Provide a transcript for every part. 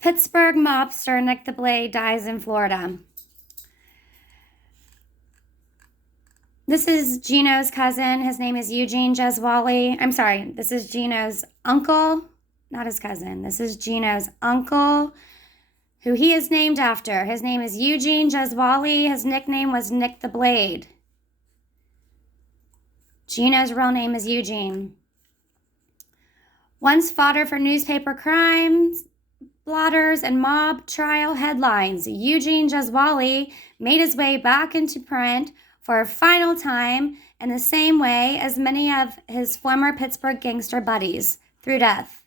Pittsburgh mobster Nick the Blade dies in Florida. This is Gino's cousin. His name is Eugene Gesuale. I'm sorry, this is Gino's uncle, not his cousin. This is Gino's uncle, who he is named after. His name is Eugene Gesuale. His nickname was Nick the Blade. Gino's real name is Eugene. Once fodder for newspaper crimes, blotters, and mob trial headlines, Eugene Gesuale made his way back into print for a final time in the same way as many of his former Pittsburgh gangster buddies, through death.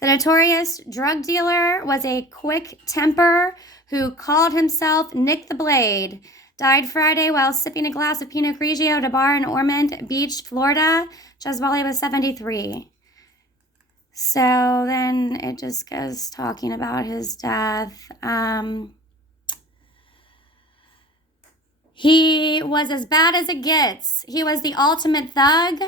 The notorious drug dealer was a quick temper who called himself Nick the Blade. Died Friday while sipping a glass of Pinot Grigio at a bar in Ormond Beach, Florida. Gesuale was 73. So then it just goes talking about his death. He was as bad as it gets. He was the ultimate thug,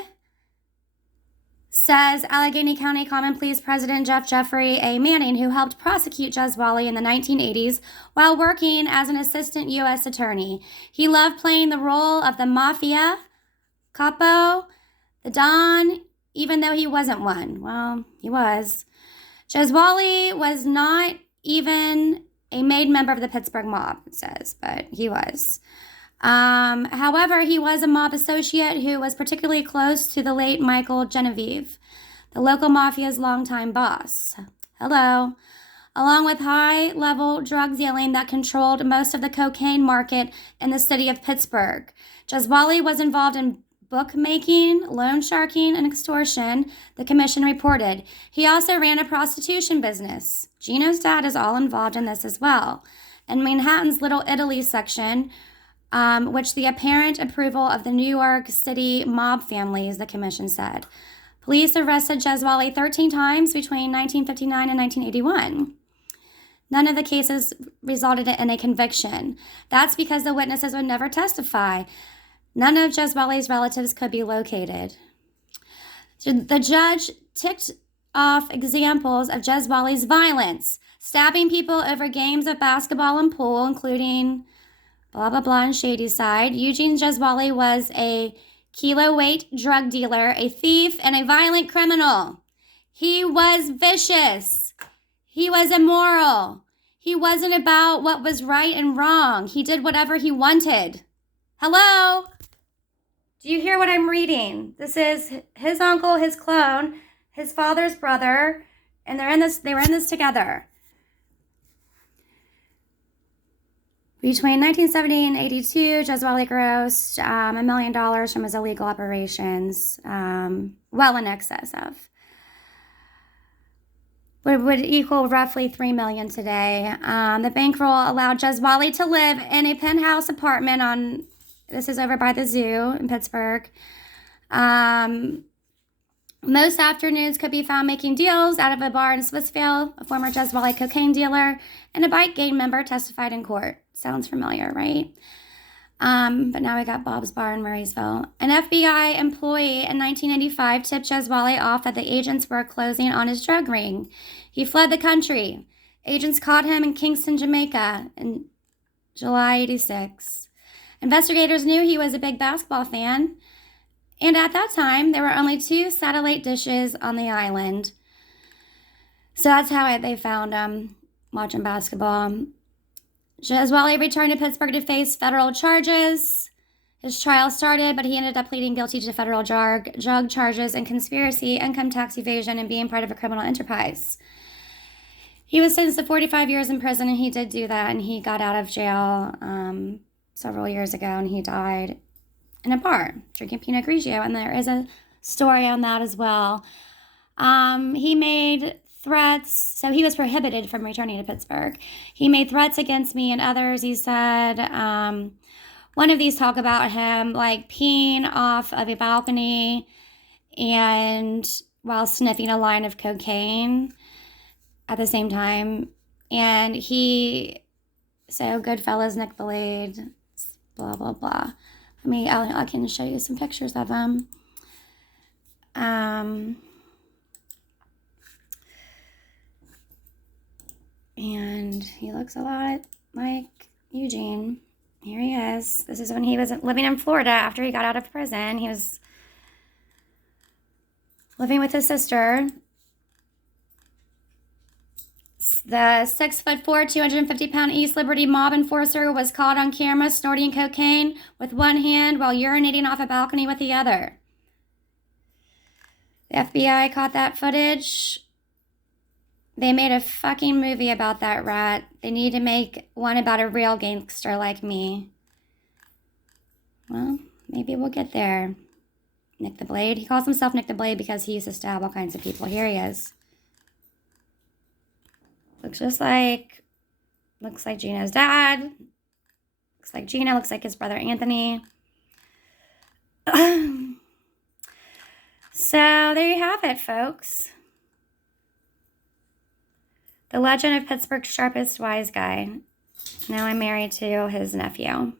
says Allegheny County Common Pleas President Jeffrey A. Manning, who helped prosecute Gesuale in the 1980s while working as an assistant U.S. attorney. He loved playing the role of the mafia, capo, the don, even though he wasn't one. Well, he was. Gesuale was not even a made member of the Pittsburgh mob, it says, but he was. However, he was a mob associate who was particularly close to the late Michael Genovese, the local mafia's longtime boss. Hello. Along with high-level drug dealing that controlled most of the cocaine market in the city of Pittsburgh. Gesuale was involved in bookmaking, loan sharking, and extortion, the commission reported. He also ran a prostitution business. Gino's dad is all involved in this as well. In Manhattan's Little Italy section, which the apparent approval of the New York City mob families, the commission said. Police arrested Gesuale 13 times between 1959 and 1981. None of the cases resulted in a conviction. That's because the witnesses would never testify. None of Gesuale's relatives could be located. The judge ticked off examples of Gesuale's violence, stabbing people over games of basketball and pool, including blah, blah, blah, and Shady Side. Eugene Gesuale was a kilo-weight drug dealer, a thief, and a violent criminal. He was vicious. He was immoral. He wasn't about what was right and wrong. He did whatever he wanted. Hello? Do you hear what I'm reading? This is his uncle, his clone, his father's brother, and they were in this together. Between 1970 and 82, Gesuale grossed $1 million from his illegal operations, well in excess of. Would equal roughly $3 million today. The bankroll allowed Gesuale to live in a penthouse apartment this is over by the zoo in Pittsburgh. Most afternoons could be found making deals out of a bar in Swissvale. A former Gesuale cocaine dealer and a bike gang member testified in court. Sounds familiar, right? But now we got Bob's Bar in Murraysville. An FBI employee in 1985 tipped Gesuale off that the agents were closing on his drug ring. He fled the country. Agents caught him in Kingston, Jamaica in July 86. Investigators knew he was a big basketball fan. And at that time, there were only 2 satellite dishes on the island. So that's how they found him, watching basketball. Gesuale returned to Pittsburgh to face federal charges. His trial started, but he ended up pleading guilty to federal drug charges and conspiracy, income tax evasion, and being part of a criminal enterprise. He was sentenced to 45 years in prison, and he did do that, and he got out of jail several years ago, and he died in a bar drinking Pinot Grigio, and there is a story on that as well. He made threats, so he was prohibited from returning to Pittsburgh. He made threats against me and others. He said, one of these talk about him like peeing off of a balcony and while sniffing a line of cocaine at the same time. And so Goodfellas, Nick the Blade, blah, blah, blah. I can show you some pictures of him. He looks a lot like Eugene. Here he is. This is when he was living in Florida after he got out of prison. He was living with his sister. The 6'4", 250-pound East Liberty mob enforcer was caught on camera snorting cocaine with one hand while urinating off a balcony with the other. The FBI caught that footage. They made a fucking movie about that rat. They need to make one about a real gangster like me. Well, maybe we'll get there. Nick the Blade. He calls himself Nick the Blade because he used to stab all kinds of people. Here he is. Looks like Gino's dad. Looks like Gino. Looks like his brother Anthony. So there you have it, folks. The legend of Pittsburgh's sharpest wise guy. Now I'm married to his nephew.